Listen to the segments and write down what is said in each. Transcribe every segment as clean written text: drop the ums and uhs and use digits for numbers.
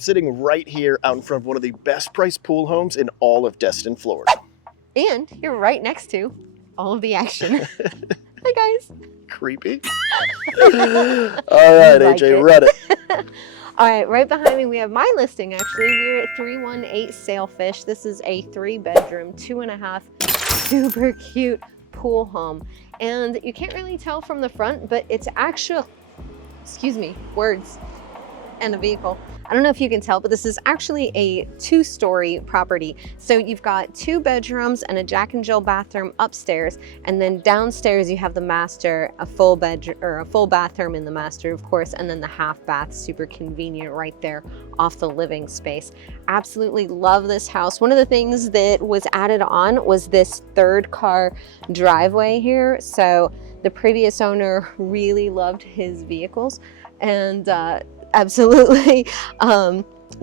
Sitting right here out in front of one of the best priced pool homes in all of Destin, Florida. And you're right next to all of the action. Hi guys. Creepy. All right, Like AJ, it. run it. All right, right behind me we have my listing actually. We're at 318 Sailfish. This is a 3-bedroom, 2.5, super cute pool home. And you can't really tell from the front, but it's actual, words and a vehicle. I don't know if you can tell, but this is actually a 2-story property. So you've got 2 bedrooms and a Jack and Jill bathroom upstairs, and then downstairs you have the master, a full bathroom in the master, of course, and then the half bath, super convenient right there off the living space. Absolutely love this house. One of the things that was added on was this 3rd car driveway here. So the previous owner really loved his vehicles and absolutely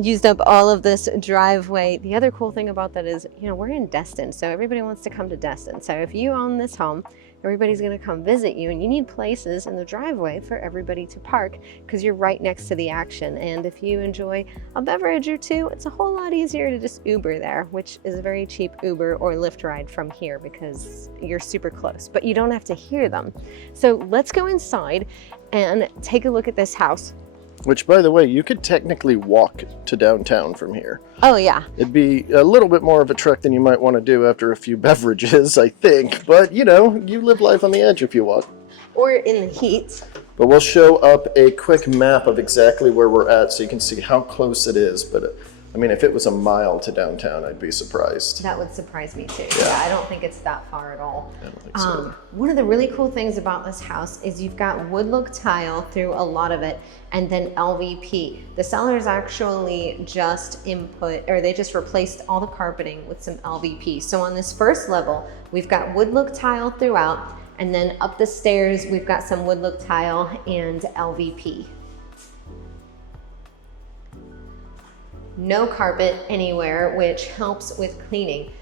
used up all of this driveway. The other cool thing about that is, we're in Destin, so everybody wants to come to Destin. So if you own this home, everybody's gonna come visit you, and you need places in the driveway for everybody to park because you're right next to the action. And if you enjoy a beverage or two, it's a whole lot easier to just Uber there, which is a very cheap Uber or Lyft ride from here because you're super close, but you don't have to hear them. So let's go inside and take a look at this house. Which, by the way, you could technically walk to downtown from here. Oh, yeah. It'd be a little bit more of a trek than you might want to do after a few beverages, I think. But, you live life on the edge if you walk. Or in the heat. But we'll show up a quick map of exactly where we're at so you can see how close it is. But, if it was a mile to downtown, I'd be surprised. That would surprise me too. Yeah, I don't think it's that far at all. I don't think so. One of the really cool things about this house is you've got wood look tile through a lot of it, and then LVP. The sellers actually just replaced all the carpeting with some LVP. So on this first level, we've got wood look tile throughout, and then up the stairs, we've got some wood look tile and LVP. No carpet anywhere, which helps with cleaning.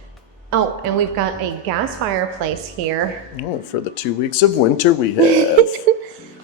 Oh, and we've got a gas fireplace here. Oh, for the 2 weeks of winter we have.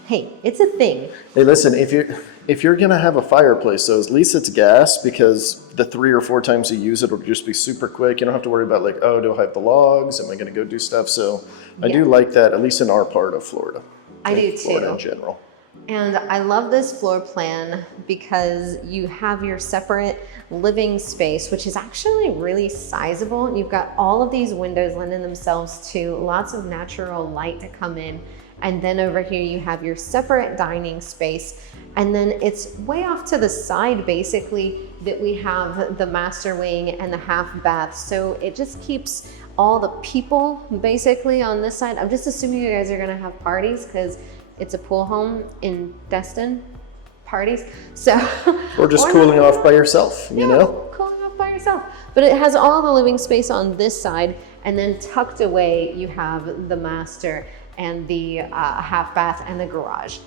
Hey, it's a thing. Hey, listen, if you're gonna have a fireplace, so at least it's gas, because the 3 or 4 times you use it will just be super quick. You don't have to worry about do I have the logs? Am I gonna go do stuff? So I do like that, at least in our part of Florida. I do too. Florida in general. And I love this floor plan because you have your separate living space, which is actually really sizable. You've got all of these windows lending themselves to lots of natural light to come in. And then over here you have your separate dining space. And then it's way off to the side, basically, that we have the master wing and the half bath. So it just keeps all the people basically on this side. I'm just assuming you guys are gonna have parties because it's a pool home in Destin, parties. So, or just cooling off by yourself, cooling off by yourself. But it has all the living space on this side, and then tucked away you have the master and the half bath and the garage.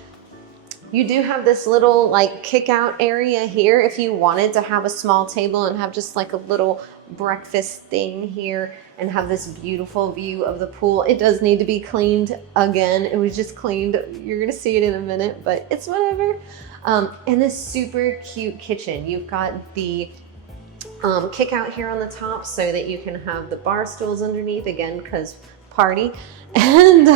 You do have this little kick out area here if you wanted to have a small table and have just a little breakfast thing here and have this beautiful view of the pool. It does need to be cleaned again. It was just cleaned. You're gonna see it in a minute, but it's whatever. And this super cute kitchen. You've got the kick out here on the top so that you can have the bar stools underneath, again, because party, and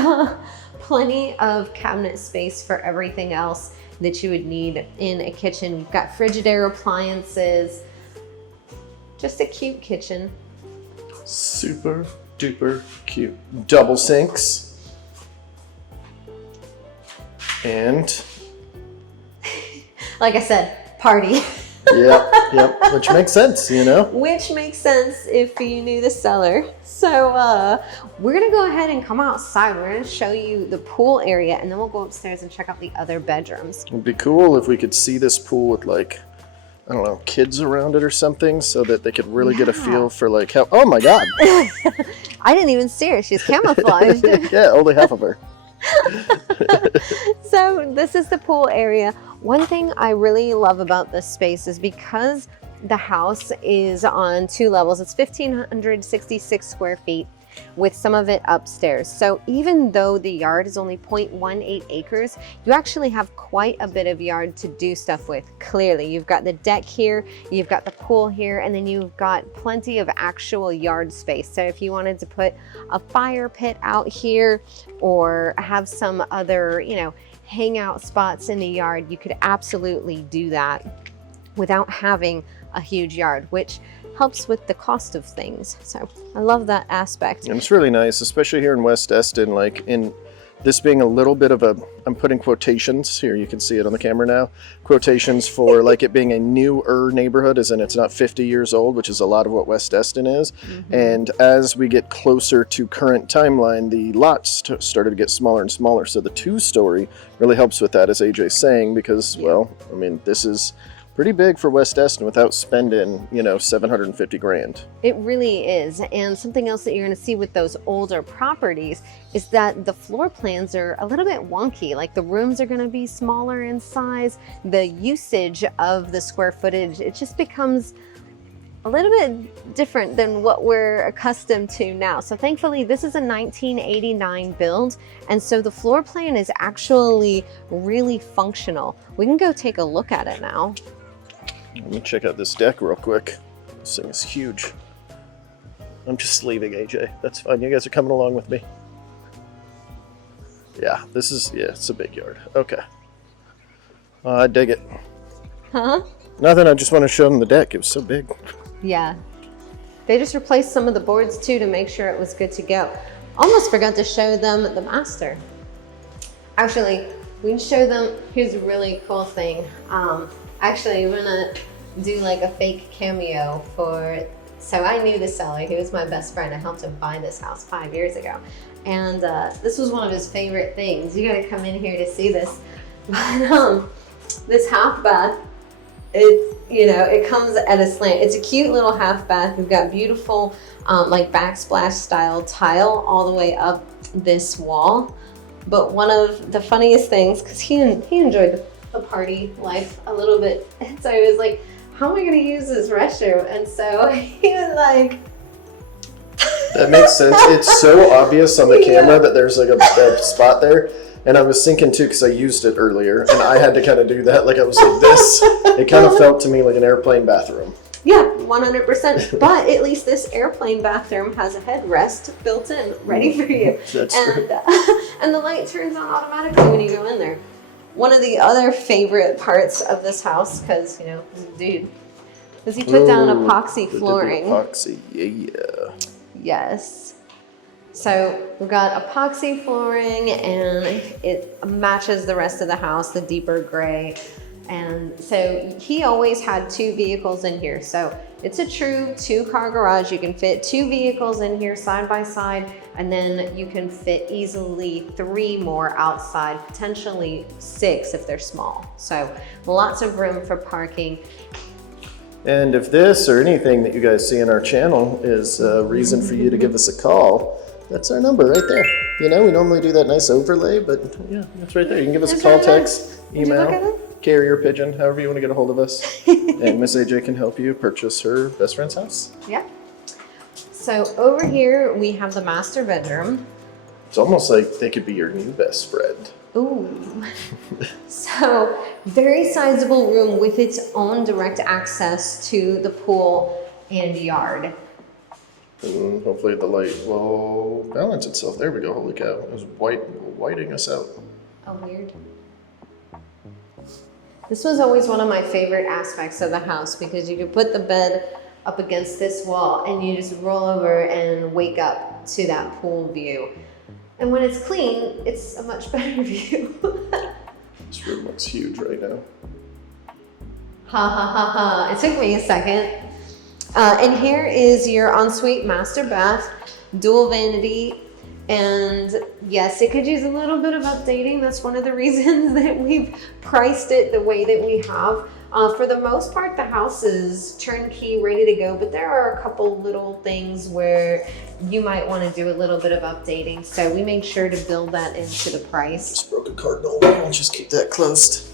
plenty of cabinet space for everything else that you would need in a kitchen. You've got Frigidaire appliances, just a cute kitchen. Super duper cute. Double sinks. And like I said, party. Yep, which makes sense, Which makes sense if you knew the seller. So we're gonna go ahead and come outside. We're gonna show you the pool area, and then we'll go upstairs and check out the other bedrooms. It'd be cool if we could see this pool with I don't know, kids around it or something, so that they could really get a feel for how, oh my God. I didn't even see her, she's camouflaged. Yeah, only half of her. So this is the pool area. One thing I really love about this space is because the house is on 2 levels, it's 1,566 square feet. with some of it upstairs. So even though the yard is only 0.18 acres, you actually have quite a bit of yard to do stuff with. Clearly, you've got the deck here, you've got the pool here, and then you've got plenty of actual yard space. So if you wanted to put a fire pit out here or have some other, you know, hangout spots in the yard, you could absolutely do that without having a huge yard, which helps with the cost of things. So I love that aspect. And it's really nice, especially here in West Destin, like in this being a little bit of a, I'm putting quotations here, you can see it on the camera now, quotations for like it being a newer neighborhood, as in it's not 50 years old, which is a lot of what West Destin is. And as we get closer to current timeline, the lots started to get smaller and smaller. So the 2-story really helps with that, as AJ's saying, because, well, I mean, this is pretty big for West Destin without spending, you know, 750 grand. It really is. And something else that you're going to see with those older properties is that the floor plans are a little bit wonky. Like the rooms are going to be smaller in size. The usage of the square footage, it just becomes a little bit different than what we're accustomed to now. So thankfully, this is a 1989 build. And so the floor plan is actually really functional. We can go take a look at it now. Let me check out this deck real quick. This thing is huge. I'm just leaving, AJ. That's fine. You guys are coming along with me. Yeah, this is, yeah, it's a big yard. Okay. I dig it. Huh? Nothing, I just want to show them the deck. It was so big. Yeah. They just replaced some of the boards too to make sure it was good to go. Almost forgot to show them the master. Actually, we can show them, here's a really cool thing. Actually, I'm gonna do like a fake cameo for, so I knew the seller, he was my best friend. I helped him buy this house 5 years ago. And this was one of his favorite things. You gotta come in here to see this. But this half bath, it comes at a slant. It's a cute little half bath. We've got beautiful like backsplash style tile all the way up this wall. But one of the funniest things, because he enjoyed the party life a little bit, and so he was like, how am I gonna use this restroom? And so he was like, that makes sense. It's so obvious on the camera that there's like a spot there. And I was thinking too, because I used it earlier, and I had to kind of do that. Like I was like this. It kind of felt to me like an airplane bathroom. Yeah, 100%. But at least this airplane bathroom has a headrest built in, ready for you. That's true. And the light turns on automatically when you go in there. One of the other favorite parts of this house, because, you know, dude, is he put down epoxy flooring. Epoxy, yeah. Yes. So we've got epoxy flooring, and it matches the rest of the house, the deeper gray. And so he always had 2 vehicles in here. So it's a true 2-car garage. You can fit 2 vehicles in here side by side, and then you can fit easily 3 more outside, potentially 6 if they're small. So lots of room for parking. And if this or anything that you guys see in our channel is a reason for you to give us a call, that's our number right there. You know, we normally do that nice overlay, but yeah, that's right there. You can give us a call, text, email, carrier pigeon, however you want to get a hold of us. And Miss AJ can help you purchase her best friend's house. Yeah. So over here we have the master bedroom. It's almost like they could be your new best friend. Ooh. So very sizable room with its own direct access to the pool and yard. And hopefully the light will balance itself. There we go. Holy cow. It was whiting us out. Oh, weird. This was always one of my favorite aspects of the house, because you could put the bed up against this wall and you just roll over and wake up to that pool view. And when it's clean, it's a much better view. This room looks huge right now. Ha ha ha ha. It took me a second. And here is your ensuite master bath, dual vanity. And yes, it could use a little bit of updating. That's one of the reasons that we've priced it the way that we have. For the most part, the house is turnkey, ready to go, but there are a couple little things where you might want to do a little bit of updating. So we make sure to build that into the price. Just broke a cardinal. I'll just keep that closed.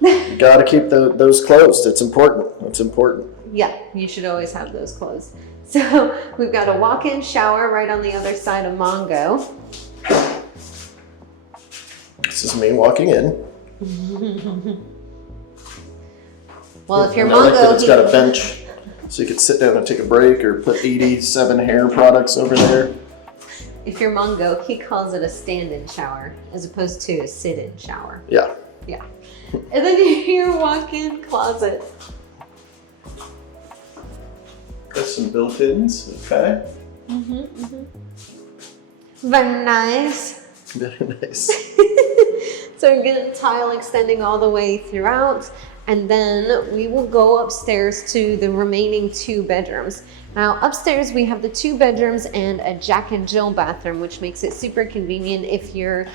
You gotta keep those closed. It's important. It's important. Yeah, you should always have those closed. So we've got a walk-in shower right on the other side of Mongo. This is me walking in. Well, if you're And I like that Mongo, it's got a bench, so you could sit down and take a break, or put 87 hair products over there. if you're Mongo, he calls it a stand-in shower as opposed to a sit-in shower. Yeah. Yeah. And then your walk-in closet. Got some built-ins. Okay. Very nice. Very nice. So again, tile extending all the way throughout. And then we will go upstairs to the remaining 2 bedrooms. Now upstairs we have the 2 bedrooms and a Jack and Jill bathroom, which makes it super convenient if you're,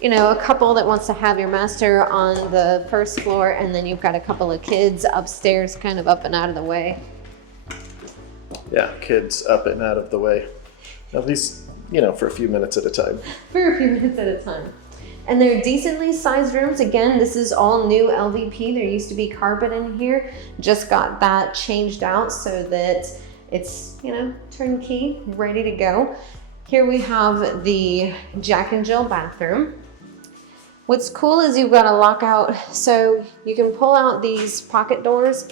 you know, a couple that wants to have your master on the first floor and then you've got a couple of kids upstairs kind of up and out of the way. Yeah, kids up and out of the way. At least, you know, for a few minutes at a time. For a few minutes at a time. And they're decently sized rooms. Again, this is all new LVP. There used to be carpet in here. Just got that changed out so that it's, you know, turnkey, ready to go. Here we have the Jack and Jill bathroom. What's cool is you've got a lockout, so you can pull out these pocket doors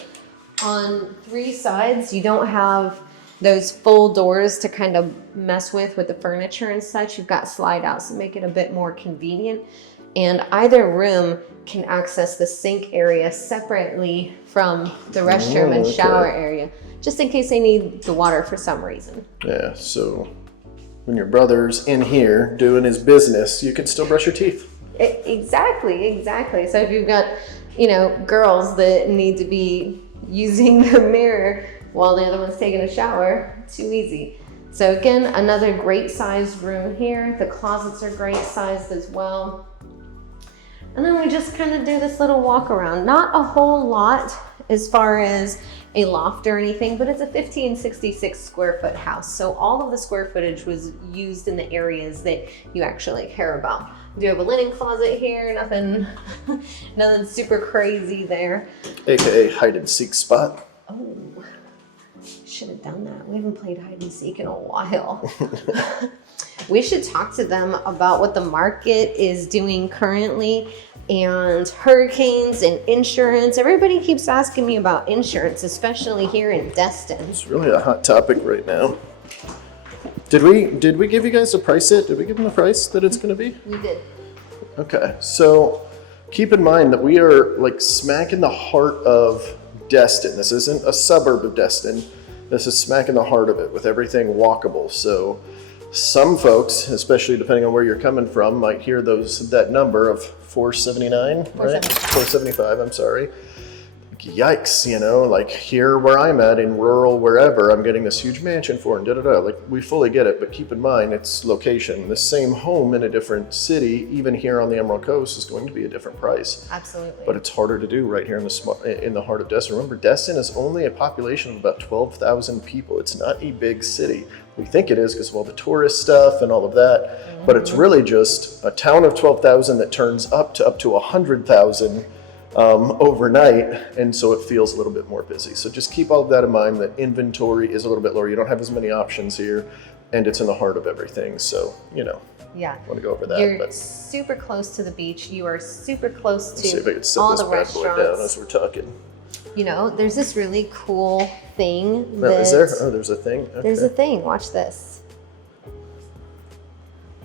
on 3 sides. You don't have those full doors to kind of mess with the furniture and such. You've got slide outs to make it a bit more convenient. And either room can access the sink area separately from the restroom and shower area, just in case they need the water for some reason. Yeah, so when your brother's in here doing his business, you can still brush your teeth. Exactly. So if you've got, you know, girls that need to be using the mirror while the other one's taking a shower, too easy. So again, another great sized room here. The closets are great sized as well. And then we just kind of do this little walk around. Not a whole lot as far as a loft or anything, but it's a 1566 square foot house. So all of the square footage was used in the areas that you actually care about. We do have a linen closet here, nothing super crazy there. AKA hide and seek spot. Oh, should have done that. We haven't played hide and seek in a while. We should talk to them about what the market is doing currently and hurricanes and insurance. Everybody keeps asking me about insurance, especially here in Destin. It's really a hot topic right now. Did we give you guys a price yet? Did we give them the price that it's going to be? We did. Okay, so keep in mind that we are like smack in the heart of Destin. This isn't a suburb of Destin. This is smack in the heart of it with everything walkable. So some folks, especially depending on where you're coming from, might hear that number of $479, right? $475, I'm sorry. Yikes, you know, like here where I'm at in rural wherever, I'm getting this huge mansion for and da-da-da. Like we fully get it, but keep in mind it's location. The same home in a different city, even here on the Emerald Coast, is going to be a different price. Absolutely. But it's harder to do right here in the heart of Destin. Remember, Destin is only a population of about 12,000 people. It's not a big city. We think it is because of all the tourist stuff and all of that, but it's really just a town of 12,000 that turns up to 100,000 overnight, and so it feels a little bit more busy. So just keep all of that in mind, that inventory is a little bit lower. You don't have as many options here, and it's in the heart of everything. So, you know, yeah, I want to go over that. You're super close to the beach. You are super close to see if I can sit all this the bad boy down restaurants. as we're talking. You know, there's this really cool thing. No, is there? Oh, there's a thing? Okay. There's a thing. Watch this.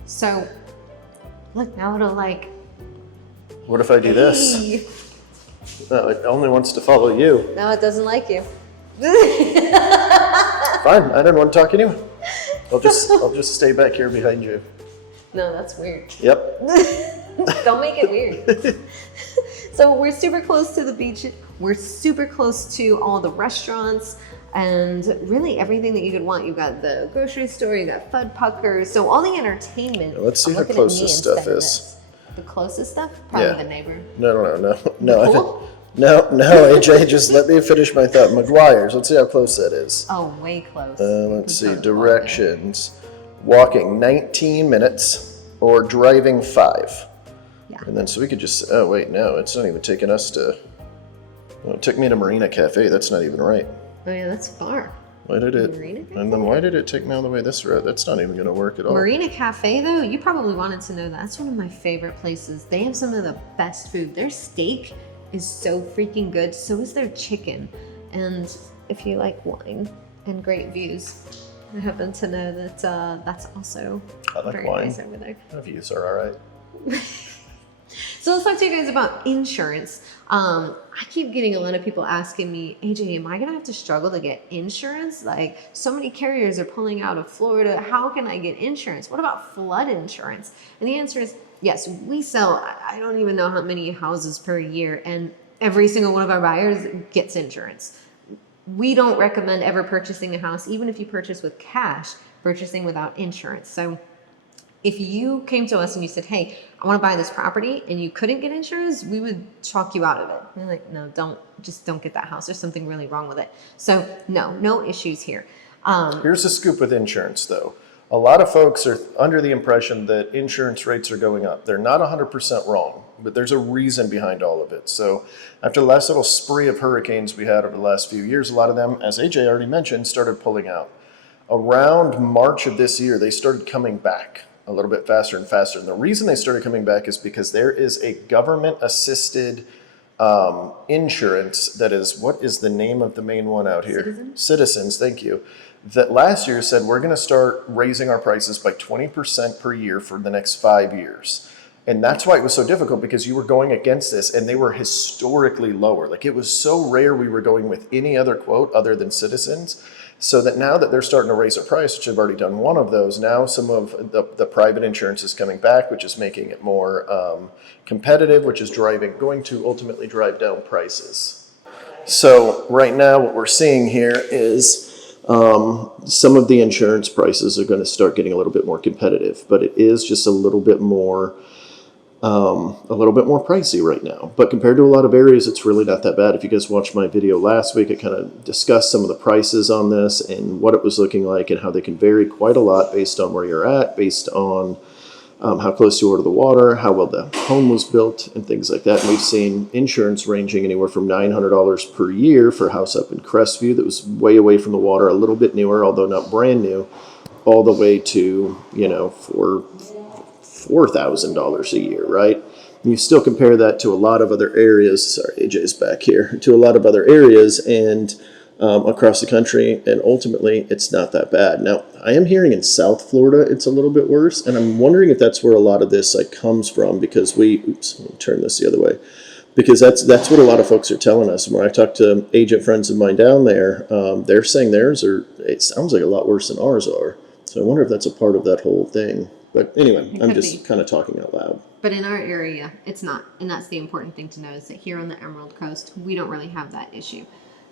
So, look, now it'll like... What if I do this? Hey. No, it only wants to follow you. No, it doesn't like you. Fine, I don't want to talk anyway. I'll just stay back here behind you. No, that's weird. Yep. Don't make it weird. So we're super close to the beach. We're super close to all the restaurants and really everything that you could want. You've got the grocery store, you got Fud Puckers, so all the entertainment. Yeah, let's see how close this stuff is. The closest stuff? Probably Yeah. the neighbor. No. No, AJ, just let me finish my thought. McGuire's, let's see how close that is. Oh, way close. Let's see, directions. Walking 19 minutes or driving 5. Yeah. And then so we could just, oh wait, no, it's not even taking us to, well, it took me to Marina Cafe. That's not even right. Oh yeah, that's far. Why did it, Marina Cafe? and then why did it take me all the way this route? That's not even going to work at all. Marina Cafe, though, you probably wanted to know that's one of my favorite places. They have some of the best food. Their steak is so freaking good. So is their chicken. And if you like wine and great views, I happen to know that that's also I like very wine. nice over there. The views are all right. So let's talk to you guys about insurance. I keep getting a lot of people asking me, AJ, am I gonna have to struggle to get insurance? Like, so many carriers are pulling out of Florida. How can I get insurance? What about flood insurance? And the answer is yes. We sell, I don't even know how many houses per year, and every single one of our buyers gets insurance. We don't recommend ever purchasing a house, even if you purchase with cash, purchasing without insurance. So if you came to us and you said, hey, I want to buy this property, and you couldn't get insurance, we would chalk you out of it. We're like, no, don't get that house. There's something really wrong with it. So no issues here. Here's the scoop with insurance, though. A lot of folks are under the impression that insurance rates are going up. They're not 100% wrong, but there's a reason behind all of it. So after the last little spree of hurricanes we had over the last few years, a lot of them, as AJ already mentioned, started pulling out. Around March of this year, they started coming back a little bit faster and faster. And the reason they started coming back is because there is a government-assisted insurance that is, what is the name of the main one out here? Citizens, thank you. That last year said we're going to start raising our prices by 20% per year for the next 5 years. And that's why it was so difficult, because you were going against this and they were historically lower. Like, it was so rare we were going with any other quote other than Citizens. So that now that they're starting to raise their price, which I've already done one of those, now some of the private insurance is coming back, which is making it more competitive, which is going to ultimately drive down prices. So right now what we're seeing here is some of the insurance prices are going to start getting a little bit more competitive, but it is just a little bit more pricey right now. But compared to a lot of areas, it's really not that bad. If you guys watched my video last week, I kind of discussed some of the prices on this and what it was looking like and how they can vary quite a lot based on where you're at, based on how close you are to the water, how well the home was built, and things like that. And we've seen insurance ranging anywhere from $900 per year for a house up in Crestview that was way away from the water, a little bit newer, although not brand new, all the way to, for $4,000 a year, right? You still compare that to a lot of other areas. Sorry, AJ's back here. To a lot of other areas and across the country, and ultimately, it's not that bad. Now, I am hearing in South Florida it's a little bit worse, and I'm wondering if that's where a lot of this comes from, because let me turn this the other way, because that's what a lot of folks are telling us. When I talk to agent friends of mine down there, they're saying it sounds like a lot worse than ours are. So I wonder if that's a part of that whole thing. But anyway, I'm just kind of talking out loud. But in our area, it's not. And that's the important thing to know, is that here on the Emerald Coast, we don't really have that issue.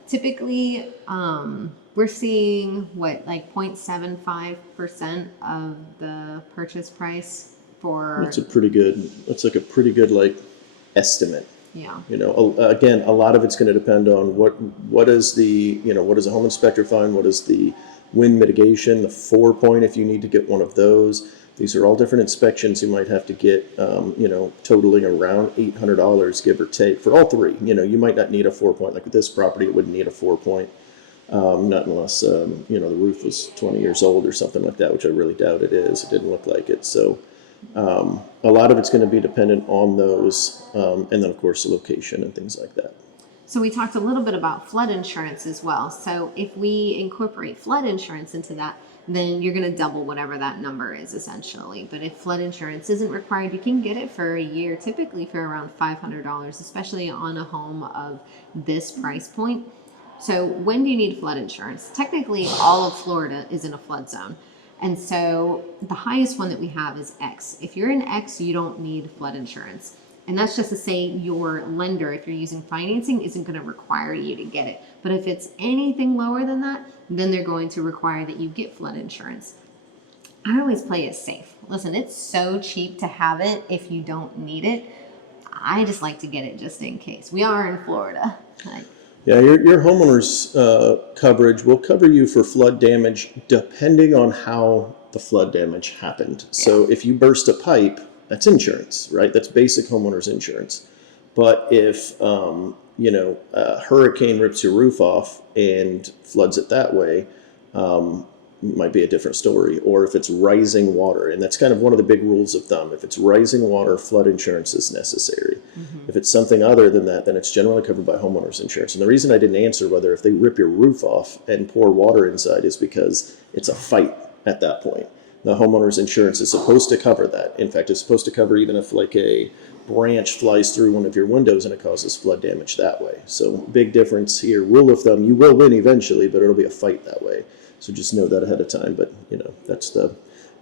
Typically, we're seeing, 0.75% of the purchase price for... That's like a pretty good, estimate. Yeah. Again, a lot of it's going to depend on what does a home inspector find, what is the wind mitigation, the 4-point if you need to get one of those. These are all different inspections you might have to get, totaling around $800, give or take, for all three. You might not need a 4-point. Like with this property, it wouldn't need a 4-point, not unless, the roof was 20 years old or something like that, which I really doubt it is. It didn't look like it. So a lot of it's going to be dependent on those, and then, of course, the location and things like that. So we talked a little bit about flood insurance as well. So if we incorporate flood insurance into that, then you're going to double whatever that number is, essentially. But if flood insurance isn't required, you can get it for a year, typically for around $500, especially on a home of this price point. So when do you need flood insurance? Technically, all of Florida is in a flood zone. And so the highest one that we have is X. If you're in X, you don't need flood insurance. And that's just to say your lender, if you're using financing, isn't going to require you to get it. But if it's anything lower than that, then they're going to require that you get flood insurance. I always play it safe. Listen, it's so cheap to have it if you don't need it. I just like to get it just in case. We are in Florida. Yeah, your homeowner's coverage will cover you for flood damage depending on how the flood damage happened. Yeah. So if you burst a pipe, That's insurance, right? That's basic homeowners insurance. But if a hurricane rips your roof off and floods it that way, might be a different story. Or if it's rising water, and that's kind of one of the big rules of thumb. If it's rising water, flood insurance is necessary. If it's something other than that, then it's generally covered by homeowners insurance. And the reason I didn't answer whether if they rip your roof off and pour water inside is because it's a fight at that point. The homeowner's insurance is supposed to cover that. In fact, it's supposed to cover even if like a branch flies through one of your windows and it causes flood damage that way. So big difference here. Rule of thumb, you will win eventually, but it'll be a fight that way. So just know that ahead of time. But, that's the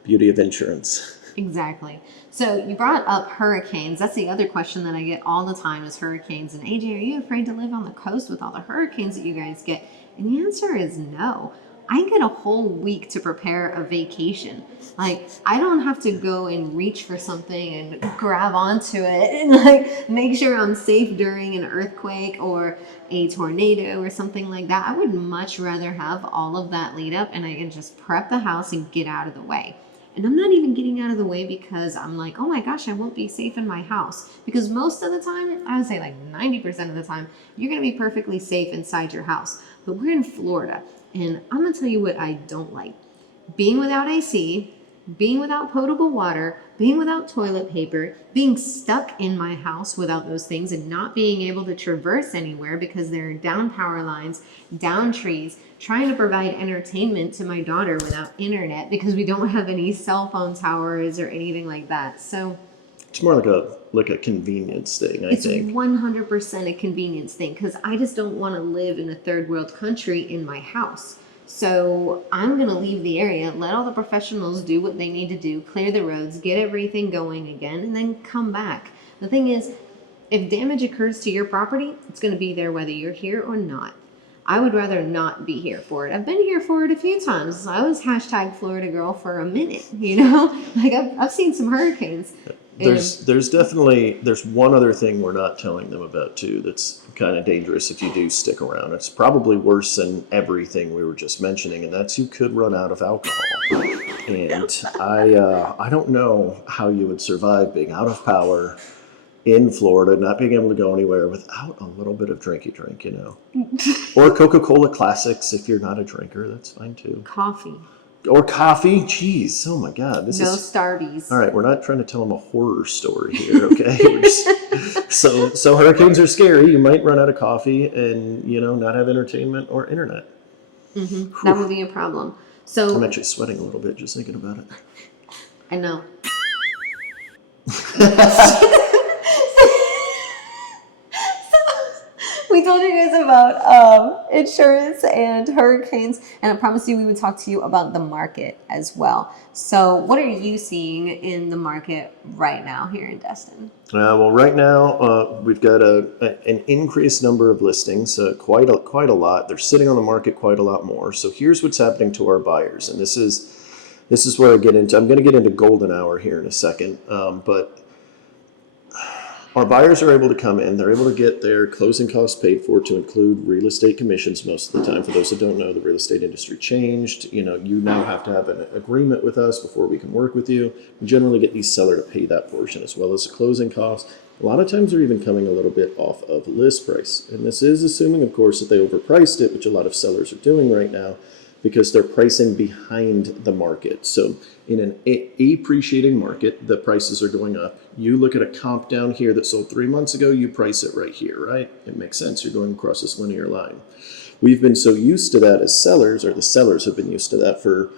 beauty of insurance. Exactly. So you brought up hurricanes. That's the other question that I get all the time is hurricanes. And AJ, are you afraid to live on the coast with all the hurricanes that you guys get? And the answer is no. I get a whole week to prepare a vacation. Like, I don't have to go and reach for something and grab onto it and like make sure I'm safe during an earthquake or a tornado or something like that. I would much rather have all of that lead up and I can just prep the house and get out of the way. And I'm not even getting out of the way because I'm like, oh my gosh, I won't be safe in my house. Because most of the time, I would say like 90% of the time, you're going to be perfectly safe inside your house. But we're in Florida. And I'm going to tell you what I don't like. Being without AC, being without potable water, being without toilet paper, being stuck in my house without those things and not being able to traverse anywhere because there are down power lines, down trees, trying to provide entertainment to my daughter without internet because we don't have any cell phone towers or anything like that. So It's more like a convenience thing, I think. It's 100% a convenience thing because I just don't want to live in a third world country in my house. So I'm going to leave the area, let all the professionals do what they need to do, clear the roads, get everything going again, and then come back. The thing is, if damage occurs to your property, it's going to be there whether you're here or not. I would rather not be here for it. I've been here for it a few times. I was hashtag Florida girl for a minute, Like I've seen some hurricanes. There's one other thing we're not telling them about too that's kind of dangerous if you do stick around. It's probably worse than everything we were just mentioning, and that's you could run out of alcohol. And I don't know how you would survive being out of power in Florida, not being able to go anywhere without a little bit of drinky drink, Or Coca-Cola Classics if you're not a drinker, that's fine too. Coffee. Or coffee. Jeez, oh my God. No Starbies. All right, we're not trying to tell them a horror story here, okay? So hurricanes are scary. You might run out of coffee and, not have entertainment or internet. Mm-hmm. That would be a problem. So I'm actually sweating a little bit just thinking about it. I know. We told you guys about insurance and hurricanes, and I promised you we would talk to you about the market as well. So what are you seeing in the market right now here in Destin? Well, right now we've got an increased number of listings, quite a lot. They're sitting on the market quite a lot more. So here's what's happening to our buyers, and this is where I get into. I'm going to get into golden hour here in a second, but our buyers are able to come in. They're able to get their closing costs paid for to include real estate commissions most of the time. For those that don't know, the real estate industry changed. You now have to have an agreement with us before we can work with you. We generally get the seller to pay that portion as well as the closing costs. A lot of times they're even coming a little bit off of list price. And this is assuming, of course, that they overpriced it, which a lot of sellers are doing right now, because they're pricing behind the market. So in an appreciating market, the prices are going up. You look at a comp down here that sold 3 months ago, you price it right here, right? It makes sense. You're going across this linear line. We've been so used to that as sellers, or the sellers have been used to that for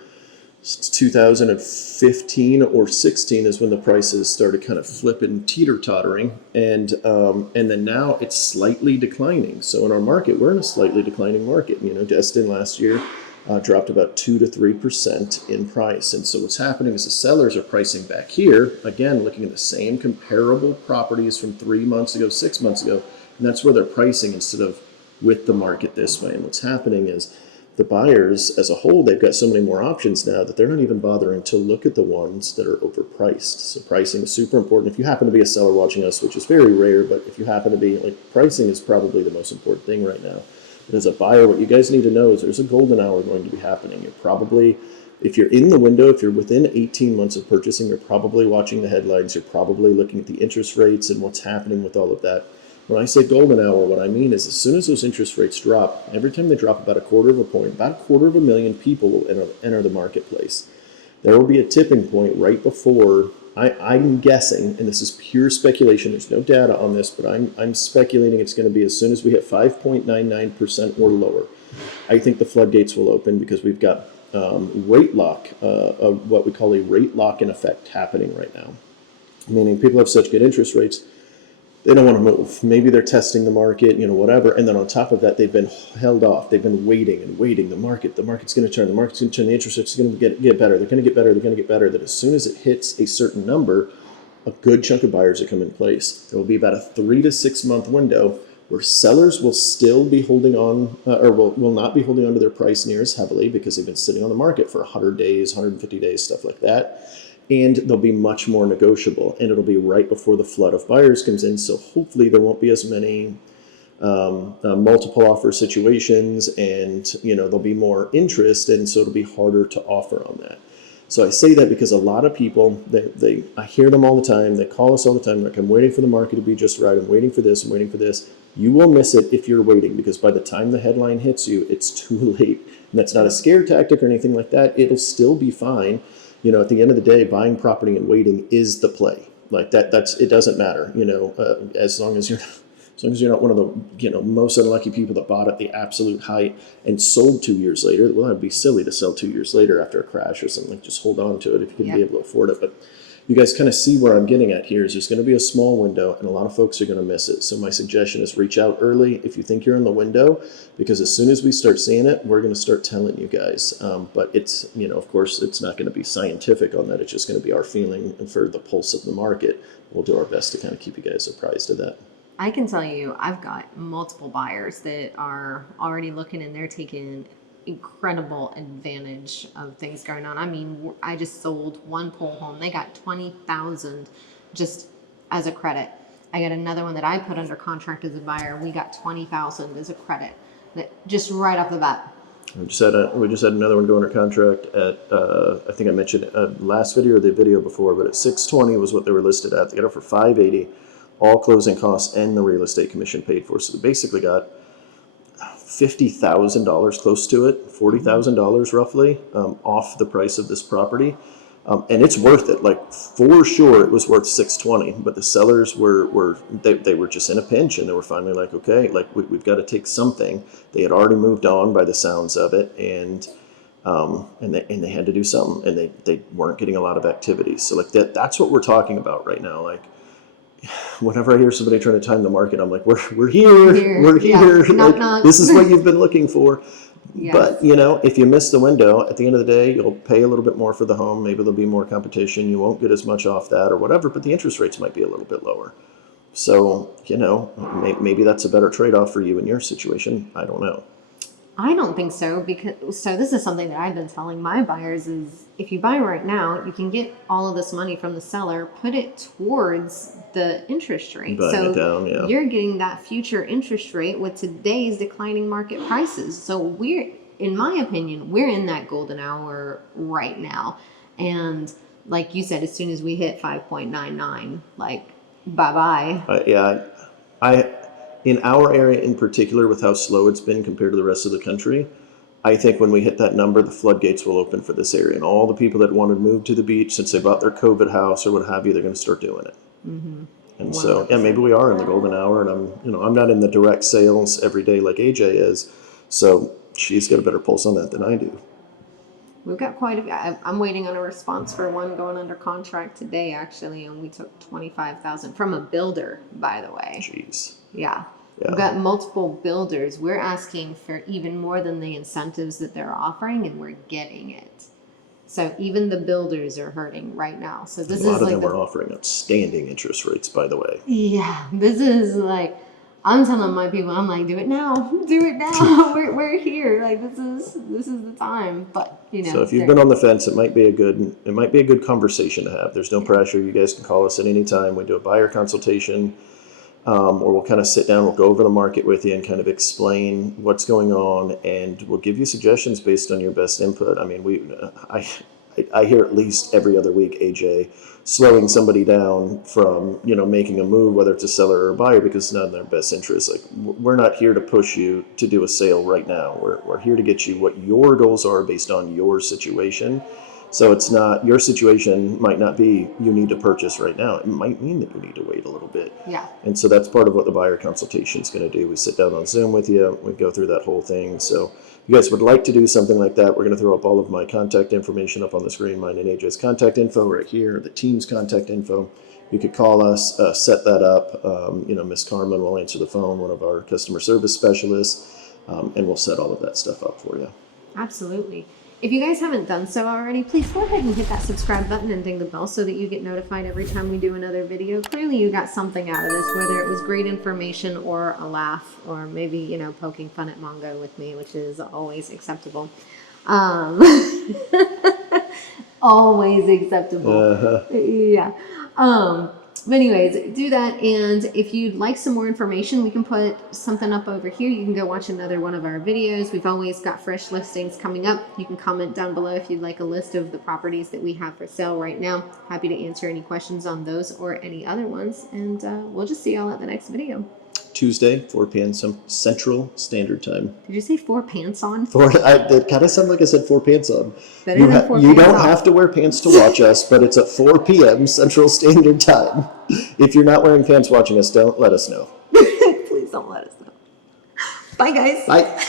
2015 or 16 is when the prices started kind of flipping, teeter-tottering, and then now it's slightly declining. So in our market, we're in a slightly declining market. Destin last year dropped about 2 to 3% in price. And so what's happening is the sellers are pricing back here, again, looking at the same comparable properties from 3 months ago, 6 months ago, and that's where they're pricing instead of with the market this way. And what's happening is the buyers as a whole, they've got so many more options now that they're not even bothering to look at the ones that are overpriced. So pricing is super important. If you happen to be a seller watching us, which is very rare, but if you happen to be, pricing is probably the most important thing right now. But as a buyer, what you guys need to know is there's a golden hour going to be happening. You're probably if you're in the window, if you're within 18 months of purchasing, you're probably watching the headlines. You're probably looking at the interest rates and what's happening with all of that. When I say golden hour, what I mean is as soon as those interest rates drop, every time they drop about a quarter of a point, about 250,000 people will enter the marketplace. There will be a tipping point right before, I'm guessing, and this is pure speculation, there's no data on this, but I'm speculating it's going to be as soon as we hit 5.99% or lower. I think the floodgates will open because we've got rate lock, what we call a rate lock in effect happening right now. Meaning people have such good interest rates, they don't want to move. Maybe they're testing the market, whatever. And then on top of that, they've been held off. They've been waiting and waiting. The market's going to turn. The interest rate's going to get better. They're going to get better. They're going to get better. That as soon as it hits a certain number, a good chunk of buyers will come in place. There will be about a 3 to 6 month window where sellers will still be holding on, or will not be holding on to their price near as heavily because they've been sitting on the market for 100 days, 150 days, stuff like that. And they'll be much more negotiable, and it'll be right before the flood of buyers comes in. So hopefully there won't be as many multiple offer situations, and there'll be more interest, and so it'll be harder to offer on that. So I say that because a lot of people, I hear them all the time. They call us all the time. Like, I'm waiting for the market to be just right. I'm waiting for this. I'm waiting for this. You will miss it if you're waiting, because by the time the headline hits you, it's too late. And that's not a scare tactic or anything like that. It'll still be fine. At the end of the day, buying property and waiting is the play. Like it doesn't matter. As long as you're not one of the most unlucky people that bought at the absolute height and sold 2 years later. Well, it'd be silly to sell 2 years later after a crash or something. Just hold on to it if you can be able to afford it. But you guys kind of see where I'm getting at here. Is there's going to be a small window, and a lot of folks are going to miss it. So my suggestion is reach out early if you think you're in the window, because as soon as we start seeing it, we're going to start telling you guys. But it's, of course, it's not going to be scientific on that. It's just going to be our feeling for the pulse of the market. We'll do our best to kind of keep you guys apprised of that. I can tell you, I've got multiple buyers that are already looking, and they're taking incredible advantage of things going on. I mean, I just sold one pool home. They got $20,000 just as a credit. I got another one that I put under contract as a buyer. We got $20,000 as a credit, that just right off the bat. We just had another one go under contract at I think I mentioned last video or the video before, but at $620 was what they were listed at. They got it for $580, all closing costs and the real estate commission paid for. So they basically got $50,000, close to it, $40,000 roughly, off the price of this property. And it's worth it. Like, for sure it was worth $620, but the sellers they were just in a pinch, and they were finally like, okay, like we've got to take something. They had already moved on by the sounds of it, and they had to do something, and they weren't getting a lot of activity. So like that's what we're talking about right now. Like, whenever I hear somebody trying to time the market, I'm like, we're here. We're here. Yeah. Like, knock. This is what you've been looking for. Yes. But, if you miss the window, at the end of the day, you'll pay a little bit more for the home. Maybe there'll be more competition. You won't get as much off that or whatever, but the interest rates might be a little bit lower. So, maybe that's a better trade-off for you in your situation. I don't know. I don't think so, so this is something that I've been telling my buyers is, if you buy right now, you can get all of this money from the seller, put it towards the interest rate. Buying it down, yeah. You're getting that future interest rate with today's declining market prices. So in my opinion, we're in that golden hour right now. And like you said, as soon as we hit 5.99, like, bye-bye. In our area in particular, with how slow it's been compared to the rest of the country, I think when we hit that number, the floodgates will open for this area. And all the people that wanted to move to the beach since they bought their COVID house or what have you, they're going to start doing it. Mm-hmm. And 100%. So, maybe we are in the golden hour. And I'm not in the direct sales every day like AJ is. So she's got a better pulse on that than I do. We've got quite a few. I'm waiting on a response for one going under contract today, actually, and we took $25,000 from a builder, by the way. Jeez. Yeah. We've got multiple builders. We're asking for even more than the incentives that they're offering, and we're getting it. So even the builders are hurting right now. So this is like, a lot of them are offering outstanding interest rates, by the way. Yeah, this is like, I'm telling my people, I'm like, do it now, we're here, like this is the time. But so if you've been on the fence, it might be a good conversation to have. There's no pressure. You guys can call us at any time. We do a buyer consultation. or we'll kind of sit down, we'll go over the market with you and kind of explain what's going on, and we'll give you suggestions based on your best input. I mean, I hear at least every other week AJ slowing somebody down from, making a move, whether it's a seller or a buyer, because it's not in their best interest. Like, we're not here to push you to do a sale right now. We're here to get you what your goals are based on your situation. So it's not, your situation might not be you need to purchase right now. It might mean that you need to wait a little bit. Yeah. And so that's part of what the buyer consultation is going to do. We sit down on Zoom with you, we go through that whole thing. So if you guys would like to do something like that, we're going to throw up all of my contact information up on the screen, mine and AJ's contact info right here, the team's contact info. You could call us, set that up. Miss Carmen will answer the phone, one of our customer service specialists, and we'll set all of that stuff up for you. Absolutely. If you guys haven't done so already, please go ahead and hit that subscribe button and ding the bell so that you get notified every time we do another video. Clearly you got something out of this, whether it was great information or a laugh, or maybe, poking fun at Mongo with me, which is always acceptable. Always acceptable. Yeah. But anyways, do that. And if you'd like some more information, we can put something up over here. You can go watch another one of our videos. We've always got fresh listings coming up. You can comment down below if you'd like a list of the properties that we have for sale right now. Happy to answer any questions on those or any other ones. And we'll just see y'all at the next video. Tuesday, 4 p.m. Central Standard Time. Did you say 4 pants on? It kind of sounded like I said 4 pants on. Better than 4 you pants don't off. have to wear pants to watch us, but it's at 4 p.m. Central Standard Time. If you're not wearing pants watching us, don't let us know. Please don't let us know. Bye, guys. Bye.